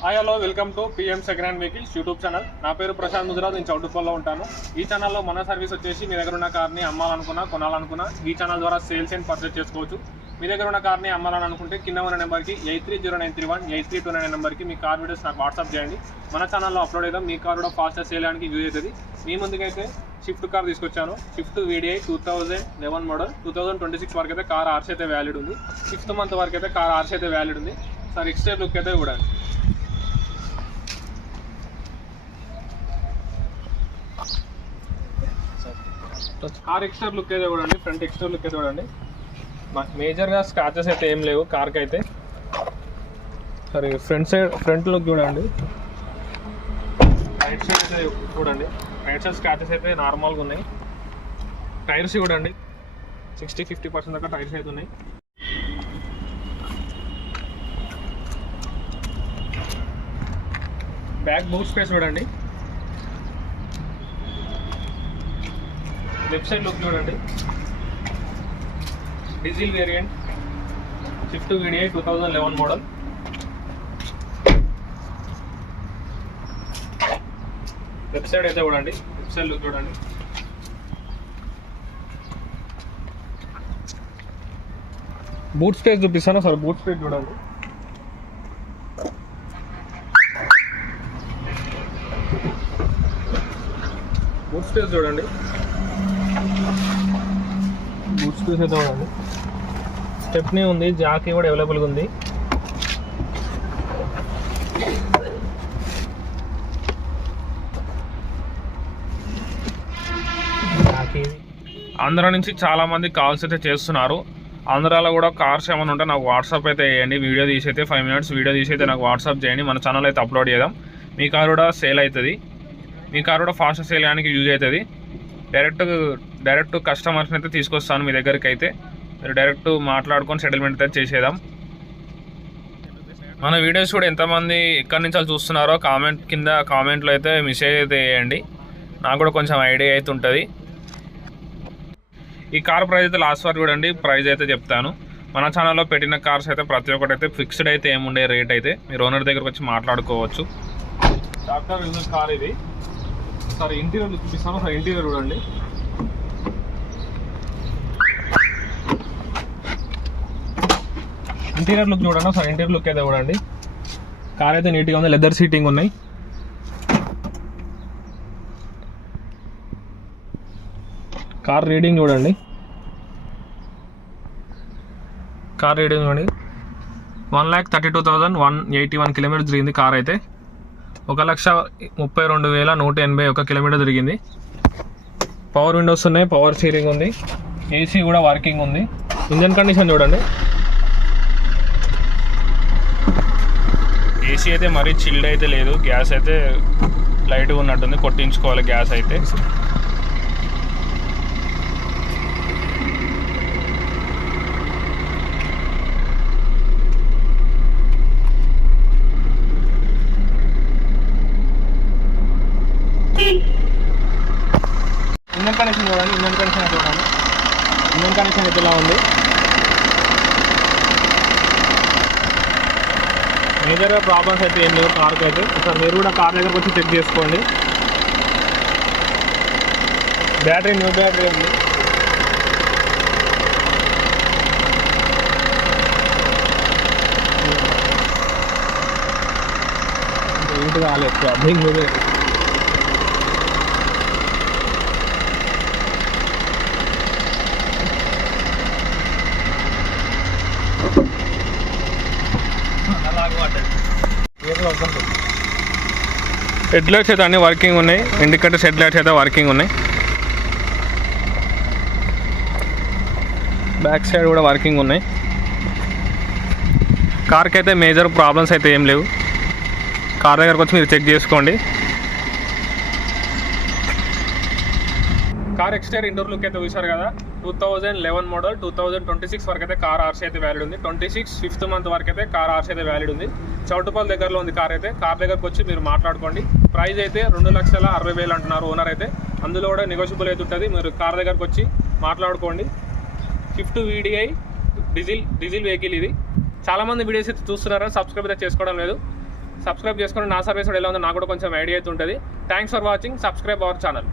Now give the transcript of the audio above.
Hi hello welcome to PM second hand vehicles YouTube channel. నా పేరు ప్రశాంత్ ముదిరాజ్. నేను చౌటుప్పల్లో ఉంటాను. ఈ ఛానల్లో మన సర్వీస్ వచ్చేసి మీ దగ్గర ఉన్న కార్ని అమ్మాలనుకున్నా కొనాలనుకున్నా ఈ ఛానల్ ద్వారా సేల్స్ అండ్ పర్చేస్ చేసుకోవచ్చు. మీ దగ్గర ఉన్న కార్ని అమ్మాలని అనుకుంటే కింద ఉన్న నెంబర్కి 830931 8329 నెంబర్కి మీ కార్ వీడియోస్ నాకు వాట్సాప్ చేయండి. మన ఛానల్లో అప్లోడ్ చేద్దాం. మీ కార్ కూడా ఫాస్ట్గా సేల్ చేయడానికి యూజ్ అవుతుంది. మీ ముందుకైతే స్విఫ్ట్ కార్ తీసుకొచ్చాను. స్విఫ్ట్ VDI 2011 మోడల్ 2026 వరకు అయితే కార్ ఆర్సీ అయితే వ్యాలిడ్ ఉంది. 6th మంత్ వరకు అయితే కార్ ఆర్సీ అయితే వ్యాలిడ్ ఉంది. సార్ ఎక్స్టైర్ లుక్ అయితే చూడండి. కార్ ఎక్స్టర్ లుక్ అయితే చూడండి. ఫ్రంట్ ఎక్స్టర్ లుక్ అయితే చూడండి. మేజర్గా స్క్రాచెస్ అయితే ఏం లేవు కార్కి అయితే. సరే ఫ్రంట్ లుక్ చూడండి. రైట్ సైడ్ అయితే చూడండి. రైట్ సైడ్ స్క్రాచెస్ అయితే నార్మల్గా ఉన్నాయి. టైర్స్ చూడండి 60-50% దాకా టైర్స్ అయితే ఉన్నాయి. బ్యాక్ బూట్ స్పేస్ చూడండి. లెఫ్ట్ సైడ్ లుక్ చూడండి. Diesel variant Swift VDI 2011 model. Left side అయితే చూడండి. లెఫ్ట్ సైడ్ లుక్ చూడండి. బూట్ స్పేస్ చూపిస్తాను సార్. బూట్ స్పేస్ చూడండి. బూట్ స్పేస్ చూడండి. బూట్ స్పేస్ అయితే చూడండి. స్టెప్నీ ఉంది. జాకీ కూడా అవైలబుల్గా ఉంది. ఆంధ్ర నుంచి చాలామంది కాల్స్ అయితే చేస్తున్నారు. ఆంధ్రాలో కూడా కార్స్ ఏమైనా ఉంటే నాకు వాట్సాప్ అయితే వేయండి. వీడియో తీసి అయితే 5 minutes వీడియో తీసి అయితే నాకు వాట్సాప్ చేయండి. మన ఛానల్ అయితే అప్లోడ్ చేద్దాం. మీ కార్ కూడా సేల్ అవుతుంది. మీ కార్ కూడా ఫాస్ట్ సేల్ చేయడానికి యూజ్ అవుతుంది. డైరెక్ట్ కస్టమర్స్ని అయితే తీసుకొస్తాను మీ దగ్గరికి. అయితే మీరు డైరెక్ట్ మాట్లాడుకొని సెటిల్మెంట్ అయితే చేసేద్దాం. మన వీడియోస్ కూడా ఎంతమంది ఎక్కడి నుంచి చూస్తున్నారో కింద కామెంట్లో అయితే మెసేజ్ అయితే వేయండి. నాకు కూడా కొంచెం ఐడియా అయితే ఉంటుంది. ఈ కార్ ప్రైస్ అయితే లాస్ట్ వరకు చూడండి. ప్రైస్ అయితే చెప్తాను. మన ఛానల్లో పెట్టిన కార్స్ అయితే ప్రతి ఒక్కటి అయితే ఫిక్స్డ్ అయితే ఏముండే రేట్ అయితే మీరు ఓనర్ దగ్గరకు వచ్చి మాట్లాడుకోవచ్చు. డాక్టర్ యూజర్ కార్ ఇది. సార్ ఇంటీరియర్ చూపిస్తాను. సార్ ఇంటీరియర్ చూడండి. ఇంటీరియర్ లుక్ చూడండి. సార్ ఇంటీరియర్ లుక్ అయితే చూడండి. కార్ అయితే నీట్గా ఉంది. లెదర్ సీటింగ్ ఉన్నాయి. కార్ రీడింగ్ చూడండి. కార్ రీడింగ్ చూడండి. 1,32,181 కిలోమీటర్స్ తిరిగింది కార్ అయితే. 1,32,181 కిలోమీటర్ తిరిగింది. పవర్ విండోస్ ఉన్నాయి. పవర్ స్టీరింగ్ ఉంది. AC కూడా వర్కింగ్ ఉంది. ఇంజన్ కండిషన్ చూడండి. AC అయితే మరీ చిల్డ్ అయితే లేదు. గ్యాస్ అయితే లైట్గా ఉన్నట్టుంది. కొట్టించుకోవాలి గ్యాస్ అయితే. ఇంజన్ కనెక్షన్ చూడండి. ఇంజన్ కనెక్షన్ అయితే చూడండి. ఇంజన్ కనెక్షన్ అయితే ఇలా ఉంది. మేజర్గా ప్రాబ్లమ్స్ అయితే ఏం లేవు కార్కి అయితే. సార్ మీరు కూడా కార్ దగ్గరకు వచ్చి చెక్ చేసుకోండి. బ్యాటరీ న్యూ బ్యాటరీ ఉంది. హీట్ కాలేదు ఎక్కువ. భింగ్ హెడ్ లైట్స్ అయితే అన్నీ వర్కింగ్ ఉన్నాయి. ఇండికేటర్స్ హెడ్ లైట్స్ అయితే వర్కింగ్ ఉన్నాయి. బ్యాక్ సైడ్ కూడా వర్కింగ్ ఉన్నాయి. కార్కి అయితే మేజర్ ప్రాబ్లమ్స్ అయితే ఏం లేవు. కార్ దగ్గరకు వచ్చి మీరు చెక్ చేసుకోండి. కార్ ఎక్స్టైర్ ఇండోర్ లుక్ అయితే చూసారు కదా. 2011 మోడల్ 2026 వరకు అయితే కార్ ఆర్సీ అయితే వ్యాలిడ్ ఉంది. 26 5th మంత్ వరకు అయితే కార్ ఆర్సీ అయితే వ్యాలిడ్ ఉంది. చౌటుపల్ దగ్గరలో ఉంది కార్ అయితే. కార్ దగ్గరకు వచ్చి మీరు మాట్లాడుకోండి. ప్రైస్ అయితే 2,60,60,000 అంటున్నారు ఓనర్ అయితే. అందులో కూడా నెగోషియబుల్ అయితే ఉంటుంది. మీరు కార్ దగ్గరకు వచ్చి మాట్లాడుకోండి. స్విఫ్ట్ VDI డీజిల్ వెహికల్ ఇది. చాలామంది వీడియోస్ అయితే చూస్తున్నారా, సబ్స్క్రైబ్ అయితే చేసుకోవడం లేదు. సబ్స్క్రైబ్ చేసుకుని నా సర్వీస్ ఎలా ఉందో నాకు కూడా కొంచెం ఐడియా అయితే ఉంటుంది. Thanks for watching. Subscribe our channel.